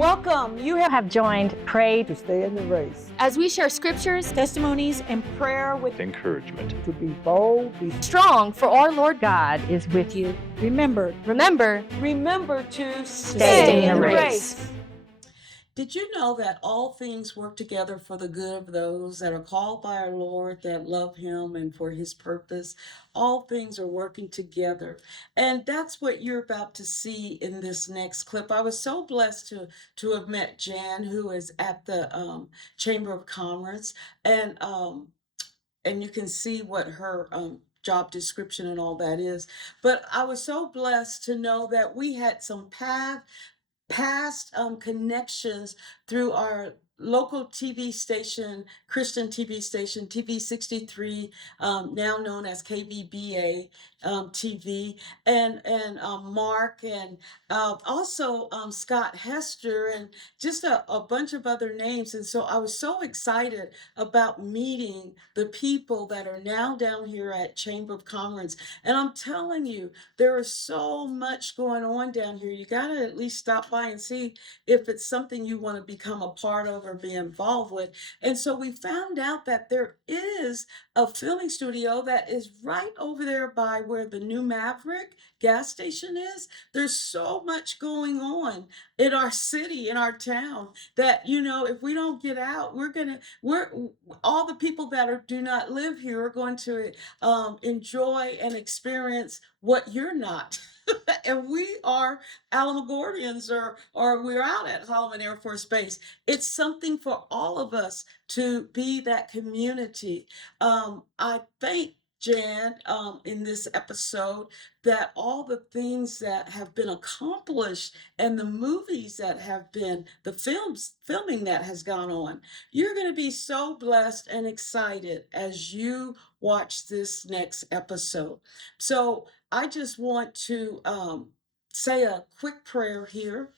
Welcome. You have joined Pray to stay in the race, as we share scriptures, testimonies, and prayer with encouragement. to be bold, be strong, for our Lord God is with you. Remember to stay in the race. Did you know that all things work together for the good of those that are called by our Lord, that love him and for his purpose? All things are working together. And that's what you're about to see in this next clip. I was so blessed to have met Jan, who is at the Chamber of Commerce. And you can see what her job description and all that is. But I was so blessed to know that we had some past connections through our local TV station, Christian TV station, TV 63, now known as KBBA TV, and Mark, and also Scott Hester, and just a bunch of other names. And so I was so excited about meeting the people that are now down here at Chamber of Commerce. And I'm telling you, there is so much going on down here. You got to at least stop by and see if it's something you want to become a part of or be involved with. And so we found out that there is a filming studio that is right over there by where the new Maverick gas station is. There's so much going on in our city, in our town, that, if we don't get out, we're all the people that do not live here are going to enjoy and experience what you're not. And we are Alamogordians, or we're out at Holloman Air Force Base. It's something for all of us to be that community. I thank Jan in this episode that all the things that have been accomplished and the movies that have been, the filming that has gone on, you're going to be so blessed and excited as you watch this next episode. So I just want to say a quick prayer here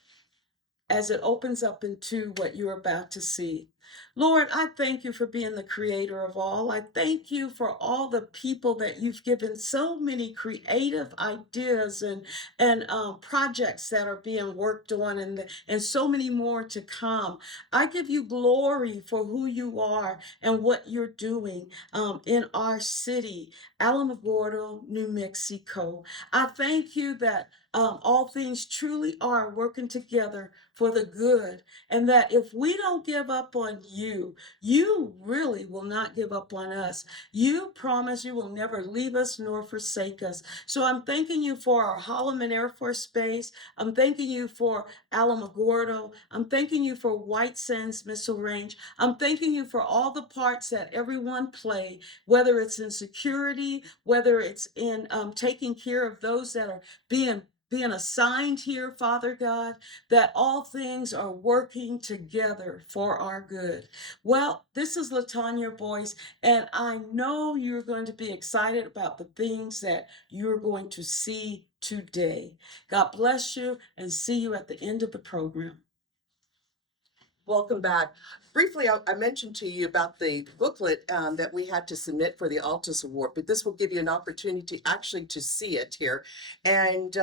as it opens up into what you're about to see. Lord, I thank you for being the creator of all. I thank you for all the people that you've given so many creative ideas and projects that are being worked on, and so many more to come. I give you glory for who you are and what you're doing in our city, Alamogordo, New Mexico. I thank you that all things truly are working together for the good, and that if we don't give up on you, you really will not give up on us. You promise you will never leave us nor forsake us. So I'm thanking you for our Holloman Air Force Base. I'm thanking you for Alamogordo. I'm thanking you for White Sands Missile Range. I'm thanking you for all the parts that everyone play, whether it's in security, whether it's in taking care of those that are being assigned here, Father God, that all things are working together for our good. Well, this is LaTanya Boyce, and I know you're going to be excited about the things that you're going to see today. God bless you, and see you at the end of the program. Welcome back. Briefly, I mentioned to you about the booklet that we had to submit for the Altus Award, but this will give you an opportunity actually to see it here. And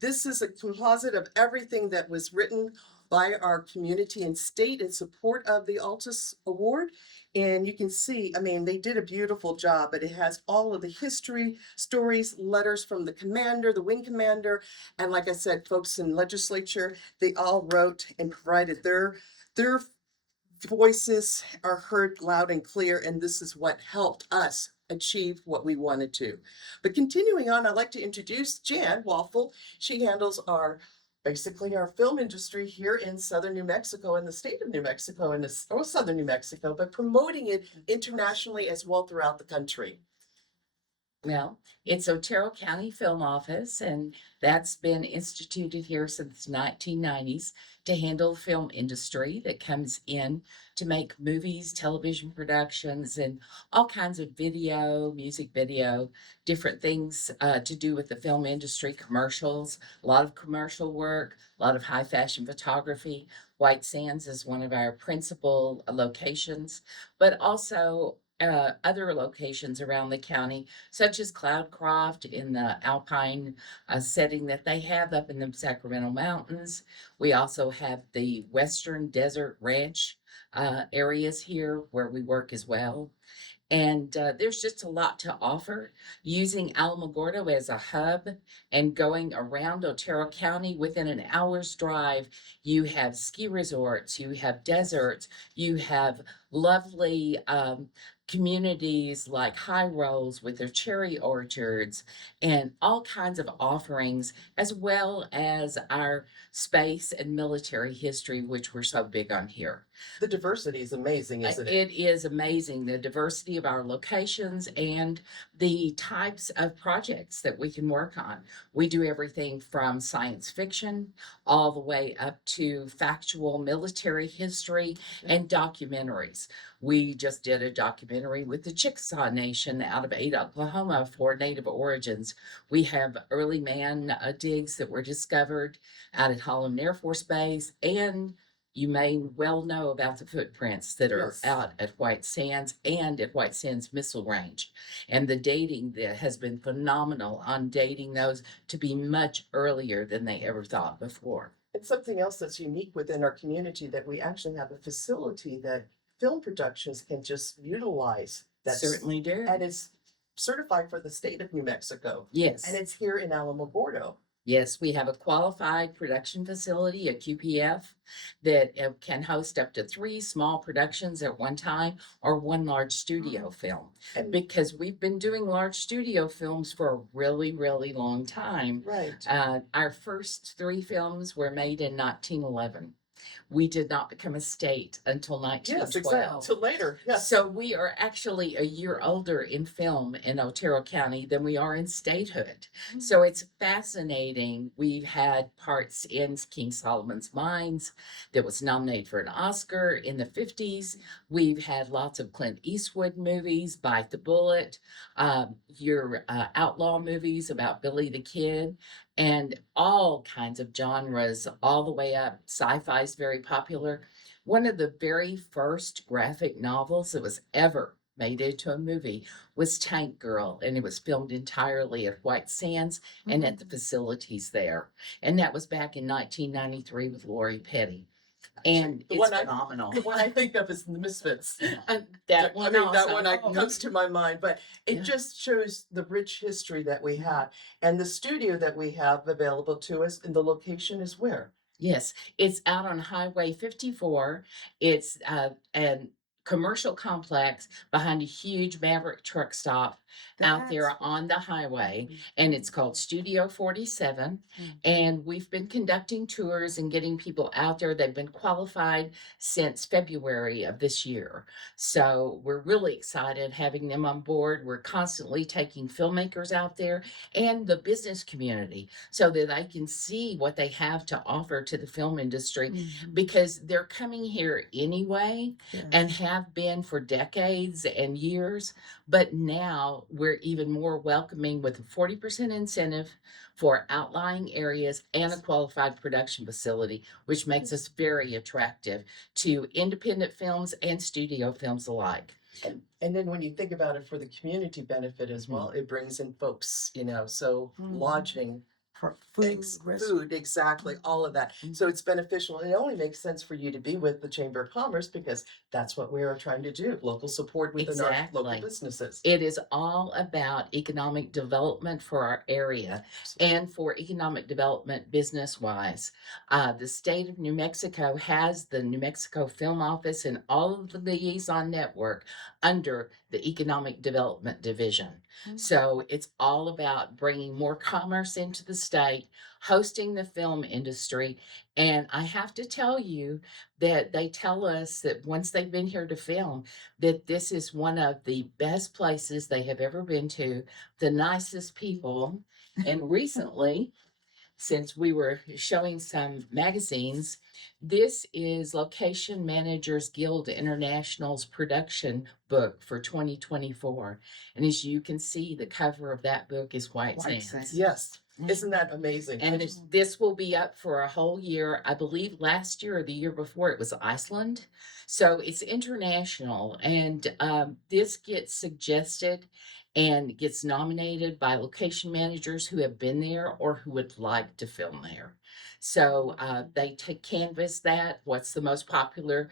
this is a composite of everything that was written by our community and state in support of the Altus Award. And you can see, they did a beautiful job, but it has all of the history, stories, letters from the commander, the wing commander, and like I said, folks in legislature, they all wrote and provided their voices are heard loud and clear, and this is what helped us achieve what we wanted to. But continuing on, I'd like to introduce Jan Wafful. She handles basically our film industry here in southern New Mexico, in the state of New Mexico, southern New Mexico, but promoting it internationally as well throughout the country. Well, it's Otero County Film Office, and that's been instituted here since the 1990s to handle the film industry that comes in to make movies, television productions, and all kinds of video, music video, different things to do with the film industry, commercials, a lot of commercial work, a lot of high fashion photography. White Sands is one of our principal locations, but also other locations around the county, such as Cloudcroft in the alpine setting that they have up in the Sacramento Mountains. We also have the Western Desert Ranch areas here where we work as well. And there's just a lot to offer. Using Alamogordo as a hub and going around Otero County within an hour's drive, you have ski resorts, you have deserts, you have lovely communities like High Rolls with their cherry orchards and all kinds of offerings, as well as our space and military history, which we're so big on here. The diversity is amazing, isn't it? It is amazing, the diversity of our locations and the types of projects that we can work on. We do everything from science fiction all the way up to factual military history and documentaries. We just did a documentary with the Chickasaw Nation out of Ada, Oklahoma for Native origins. We have early man digs that were discovered out at Holloman Air Force Base, and you may well know about the footprints that are Yes. out at White Sands and at White Sands Missile Range. And the dating that has been phenomenal on dating those to be much earlier than they ever thought before. It's something else that's unique within our community, that we actually have a facility that film productions can just utilize. That's Certainly do. And it's certified for the state of New Mexico. Yes. And it's here in Alamogordo. Yes, we have a qualified production facility, a QPF, that can host up to 3 small productions at one time or 1 large studio film. And Because we've been doing large studio films for a really, really long time. right. Our first 3 films were made in 1911. We did not become a state until Yes, 1912. exactly. Till later. Yes. So we are actually a year older in film in Otero County than we are in statehood. So it's fascinating. We've had parts in King Solomon's Mines that was nominated for an Oscar in the 50s. We've had lots of Clint Eastwood movies, Bite the Bullet, your outlaw movies about Billy the Kid, and all kinds of genres, all the way up. Sci-fi is very popular. One of the very first graphic novels that was ever made into a movie was Tank Girl, and it was filmed entirely at White Sands and at the facilities there. And that was back in 1993 with Lori Petty. And The it's one phenomenal. The one I think of is The Misfits. That one that also. one comes to my mind, but it Yeah. just shows the rich history that we have. And the studio that we have available to us, and the location is where? Yes, it's out on Highway 54. It's an commercial complex behind a huge Maverick truck stop out there on the highway, and it's called Studio 47. And we've been conducting tours and getting people out there. They've been qualified since February of this year. So we're really excited having them on board. We're constantly taking filmmakers out there and the business community so that they can see what they have to offer to the film industry, because they're coming here anyway and have been for decades and years. But now we're even more welcoming with a 40% incentive for outlying areas and a qualified production facility, which makes us very attractive to independent films and studio films alike. And then when you think about it for the community benefit as well, it brings in folks, so lodging, food, exactly, all of that. So it's beneficial. And it only makes sense for you to be with the Chamber of Commerce, because that's what we are trying to do, local support within our Exactly. local businesses. It is all about economic development for our area and for economic development business-wise. The state of New Mexico has the New Mexico Film Office and all of the liaison network under the Economic Development Division. So it's all about bringing more commerce into the state, hosting the film industry. And I have to tell you that they tell us that once they've been here to film, that this is one of the best places they have ever been to, the nicest people. And recently, since we were showing some magazines, this is Location Managers Guild International's production book for 2024. And as you can see, the cover of that book is White Sands. Yes. Isn't that amazing? And this will be up for a whole year. I believe last year or the year before it was Iceland. So it's international. And this gets suggested and gets nominated by location managers who have been there or who would like to film there. So they canvass that. What's the most popular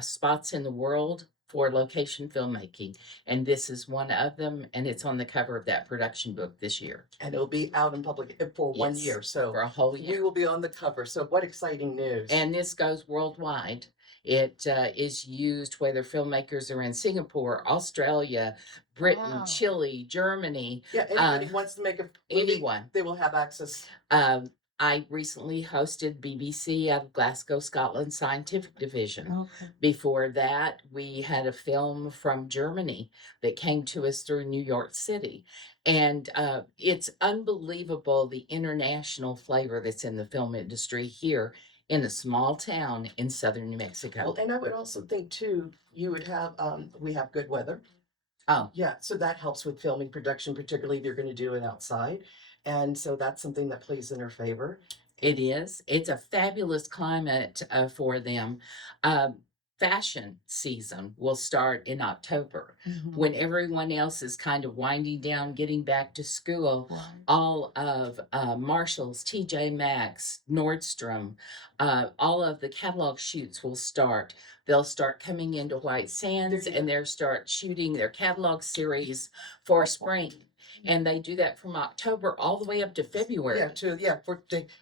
spots in the world for location filmmaking? And this is one of them. And it's on the cover of that production book this year. And it'll be out in public for 1 Yes, year. So for a whole year. we will be on the cover. So what exciting news. And this goes worldwide. It is used whether filmmakers are in Singapore, Australia, Britain, Wow. Chile, Germany, Yeah, anybody wants to make a movie, anyone. they will have access. I recently hosted BBC out of Glasgow, Scotland Scientific Division. Okay. Before that, we had a film from Germany that came to us through New York City. And it's unbelievable the international flavor that's in the film industry here in a small town in southern New Mexico. Well, and I would also think too, you would have, we have good weather. Oh, Yeah, so that helps with filming production, particularly if you're going to do it outside. And so that's something that plays in our favor. it is. It's a fabulous climate for them. Fashion season will start in October when everyone else is kind of winding down, getting back to school. Right. All of Marshall's, TJ Maxx, Nordstrom, all of the catalog shoots will start. They'll start coming into White Sands and they'll start shooting their catalog series for spring. And they do that from October all the way up to February.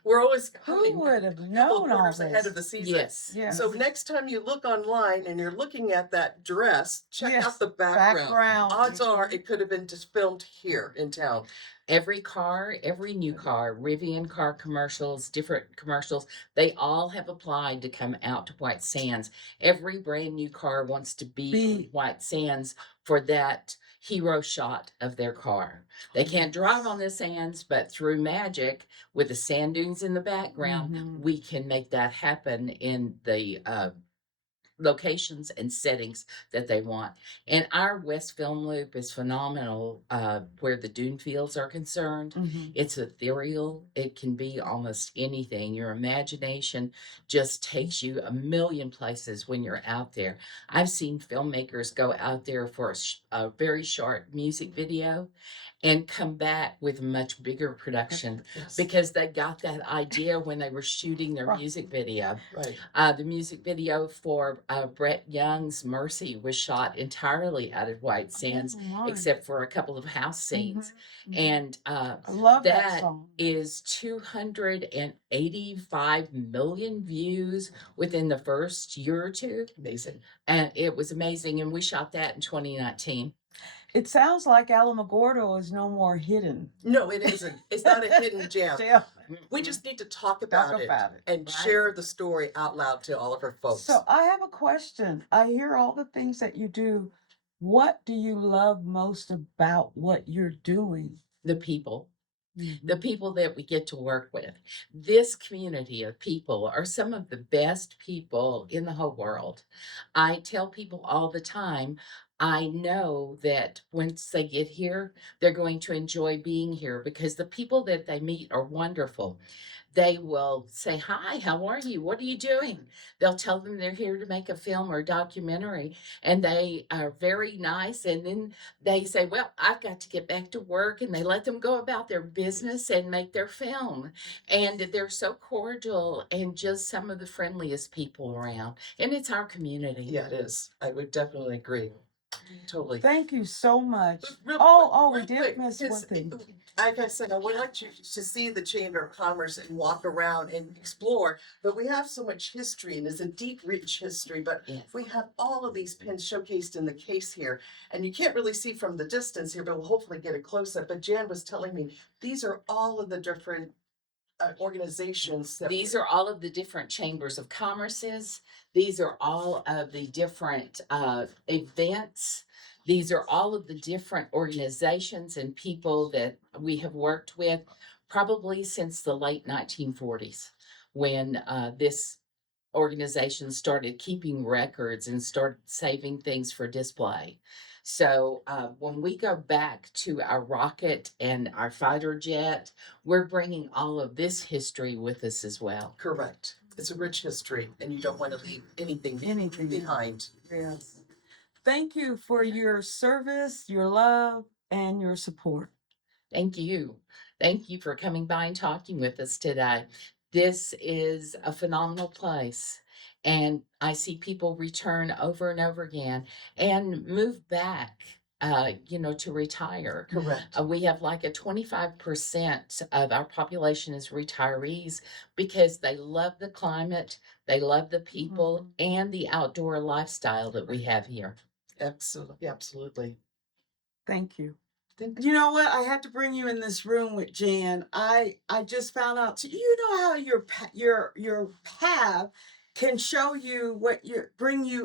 We're always Who would have couple known all quarters this? ahead of the season. Yes. Yes. So next time you look online and you're looking at that dress, check Yes, out the background. background. Odds are it could have been just filmed here in town. Every car, every new car, Rivian car commercials, different commercials, they all have applied to come out to White Sands. Every brand new car wants to be on White Sands for that hero shot of their car. They can't drive on the sands, but through magic with the sand dunes in the background, we can make that happen in the locations and settings that they want. And our West Film Loop is phenomenal where the dune fields are concerned. It's ethereal. It can be almost anything. Your imagination just takes you a million places when you're out there. I've seen filmmakers go out there for a very short music video and come back with a much bigger production because they got that idea when they were shooting their music video. Right. The music video for Brett Young's Mercy was shot entirely out of White Sands, except for a couple of house scenes. And I love that that song. is 285 million views within the first year or two. Amazing. And it was amazing. And we shot that in 2019. It sounds like Alamogordo is no more hidden. No, it isn't. It's not a hidden gem. Yeah. We just need to talk about it and share the story out loud to all of our folks. So I have a question. I hear all the things that you do. What do you love most about what you're doing? The people. The people that we get to work with. This community of people are some of the best people in the whole world. I tell people all the time, I know that once they get here, they're going to enjoy being here because the people that they meet are wonderful. They will say, "Hi, how are you? What are you doing?" They'll tell them they're here to make a film or a documentary, and they are very nice. And then they say, "Well, I've got to get back to work," and they let them go about their business and make their film. And they're so cordial and just some of the friendliest people around. And it's our community. Yeah, it is. I would definitely agree. Totally. Thank you so much. Real We quick, did miss one thing. Like I said, I would like you to see the Chamber of Commerce and walk around and explore, but we have so much history and it's a deep, rich history, but Yes. we have all of these pins showcased in the case here, and you can't really see from the distance here, but we'll hopefully get a close up. But Jan was telling me, these are all of the different organizations that These are all of the different chambers of commerces. These are all of the different events. These are all of the different organizations and people that we have worked with probably since the late 1940s when this organizations started keeping records and started saving things for display. So when we go back to our rocket and our fighter jet, we're bringing all of this history with us as well. Correct. It's a rich history, and you don't want to leave anything behind. Yes. Thank you for your service, your love, and your support. Thank you. Thank you for coming by and talking with us today. This is a phenomenal place. And I see people return over and over again and move back, to retire. Correct. We have like a 25% of our population is retirees because they love the climate, they love the people, and the outdoor lifestyle that we have here. Absolutely. Absolutely. Thank you. You know what? I had to bring you in this room with Jan. I just found out. So you know how your path can show you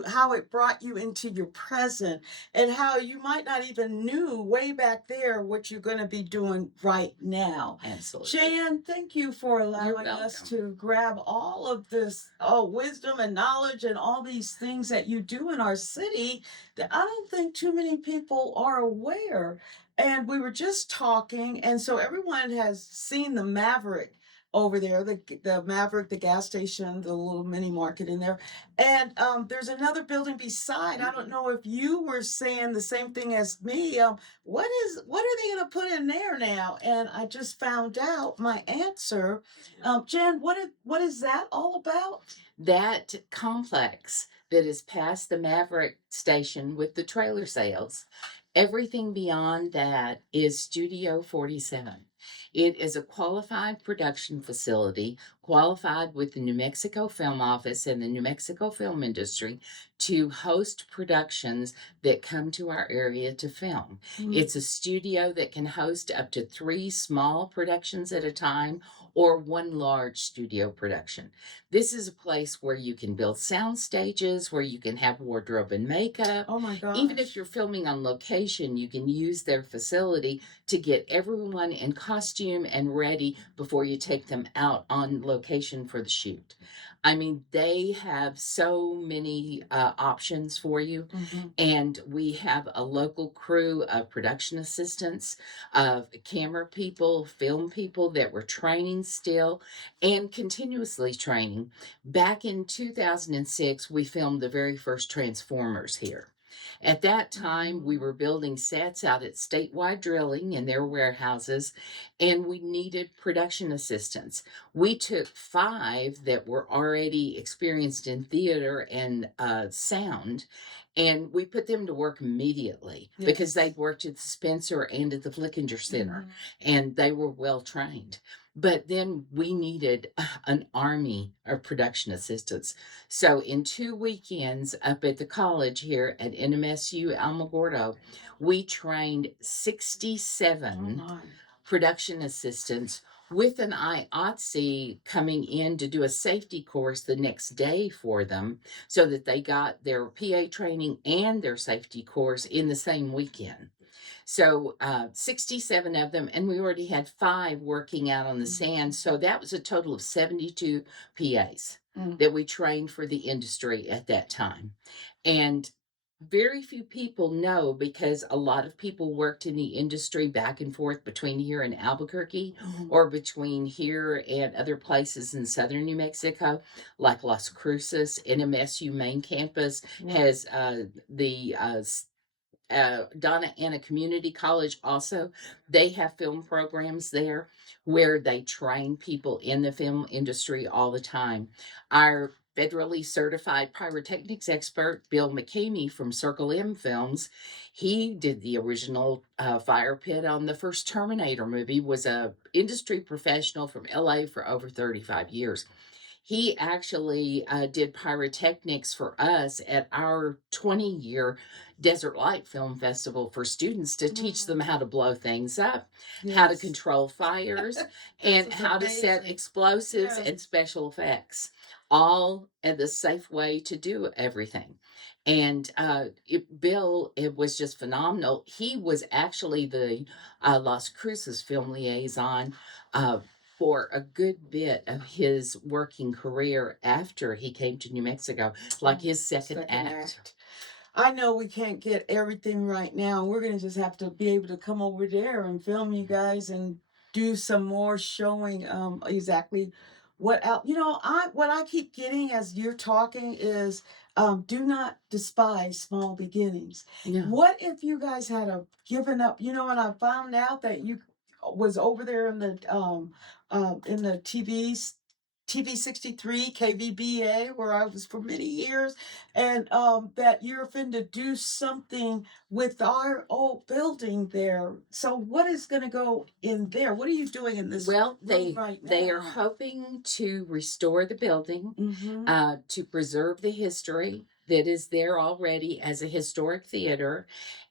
how it brought you into your present, and how you might not even knew way back there what you're going to be doing right now. Absolutely. Jan, thank you for allowing us welcome. to grab all of this wisdom and knowledge and all these things that you do in our city that I don't think too many people are aware. And we were just talking, and so everyone has seen the Maverick over there, the Maverick, the gas station, the little mini market in there. And there's another building beside. I don't know if you were saying the same thing as me. What are they going to put in there now? And I just found out my answer. Jen, what is that all about? That complex that is past the Maverick station with the trailer sales, everything beyond that is Studio 47. It is a qualified production facility, qualified with the New Mexico Film Office and the New Mexico film industry to host productions that come to our area to film. It's a studio that can host up to 3 small productions at a time or 1 large studio production. This is a place where you can build sound stages, where you can have wardrobe and makeup. Oh my God. Even if you're filming on location, you can use their facility to get everyone in costume and ready before you take them out on location for the shoot. I mean, they have so many options for you. And we have a local crew of production assistants, of camera people, film people that we're training still and continuously training. Back in 2006, we filmed the very first Transformers here. At that time, we were building sets out at Statewide Drilling in their warehouses, and we needed production assistants. We took 5 that were already experienced in theater and sound, and we put them to work immediately because they'd worked at the Spencer and at the Flickinger Center, and they were well trained. But then we needed an army of production assistants. So in 2 weekends up at the college here at NMSU Alamogordo, we trained 67 production assistants with an IOTC coming in to do a safety course the next day for them so that they got their PA training and their safety course in the same weekend. So 67 of them, and we already had 5 working out on the sand. So that was a total of 72 PAs that we trained for the industry at that time. And very few people know because a lot of people worked in the industry back and forth between here and Albuquerque or between here and other places in southern New Mexico, like Las Cruces. NMSU main campus has the Donna Anna Community College also. They have film programs there where they train people in the film industry all the time. Our federally certified pyrotechnics expert, Bill McCamey from Circle M Films, he did the original fire pit on the first Terminator movie, was a industry professional from LA for over 35 years. He actually did pyrotechnics for us at our 20-year Desert Light Film Festival for students to teach them how to blow things up, how to control fires, and how to set explosives and special effects, all in the safe way to do everything. And Bill, it was just phenomenal. He was actually the Las Cruces film liaison for a good bit of his working career after he came to New Mexico, like his second act. I know we can't get everything right now. We're gonna just have to be able to come over there and film you guys and do some more showing exactly what out. What I keep getting as you're talking is do not despise small beginnings. Yeah. What if you guys had a given up? And I found out that you was over there in the TV 63 KVBA where I was for many years, and that you're finna do something with our old building there. So what is gonna go in there? What are you doing in this Well, room right they are now? hoping to restore the building, Mm-hmm. to preserve the history that is there already as a historic theater.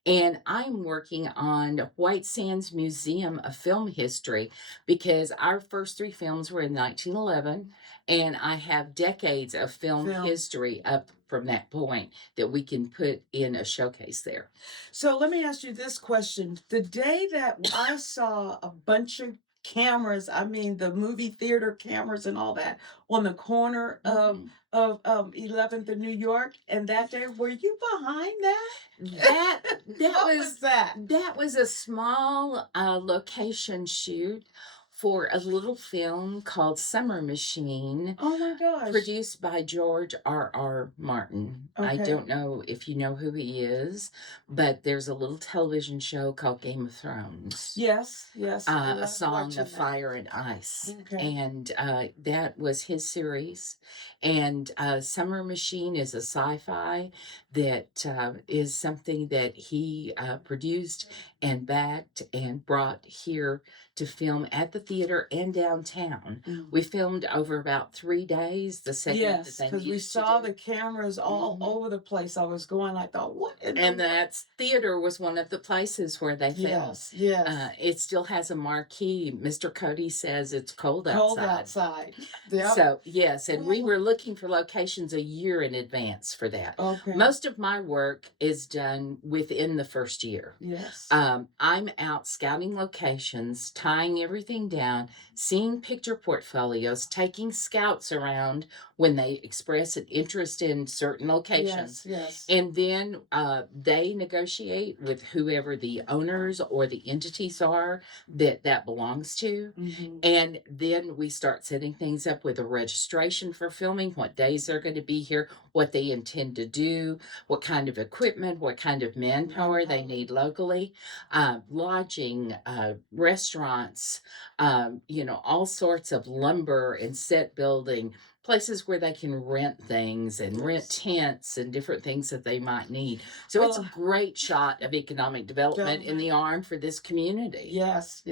And I'm working on White Sands Museum of Film History because our first three films were in 1911, and I have decades of film history up from that point that we can put in a showcase there. So let me ask you this question. The day that I saw a bunch of cameras, I mean the movie theater cameras and all that on the corner of 11th and New York, and that day, were you behind that? That What was that? That was a small location shoot for a little film called Summer Machine, Oh my gosh. produced by George R.R. Martin. I Okay. don't know if you know who he is, but there's a little television show called Game of Thrones. Yes. I A love Song watching of that. Fire and Ice. Okay. And that was his series. And Summer Machine is a sci-fi that is something that he produced and backed and brought here to film at the theater and downtown. We filmed over about 3 days. The segment Yes, that they because we needed to saw do. the cameras all over the place. I was going, I thought, what in the And world? that theater was one of the places where they filmed. Yes. It still has a marquee. Mr. Cody says it's cold Cold outside. outside. Yep. So, yes, and we Well, were looking for locations a year in advance for that. okay. Most of my work is done within the first year. Yes. I'm out scouting locations, tying everything down, seeing picture portfolios, taking scouts around when they express an interest in certain locations. Yes. And then they negotiate with whoever the owners or the entities are that belongs to. Mm-hmm. And then we start setting things up with a registration for filming, what days they're going to be here, what they intend to do, what kind of equipment, what kind of manpower they need locally, lodging, restaurants, all sorts of lumber and set building, places where they can rent things and rent tents and different things that they might need. So it's a great shot of economic development in the arm for this community. Yes,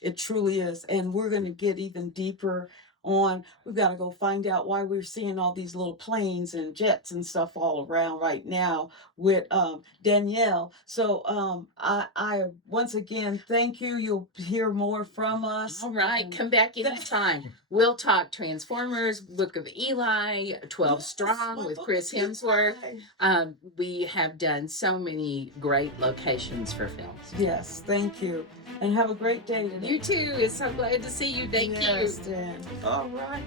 it truly is. And we're going to get even deeper on. We've got to go find out why we're seeing all these little planes and jets and stuff all around right now with Danielle. So I once again thank you. You'll hear more from us. All right, come back anytime. We'll talk Transformers, Book of Eli, 12 Strong with Chris Hemsworth. We have done so many great locations for films. Yes, thank you. And have a great day today. You too. It's so glad to see you. Thank you. Yes, Dan. All right.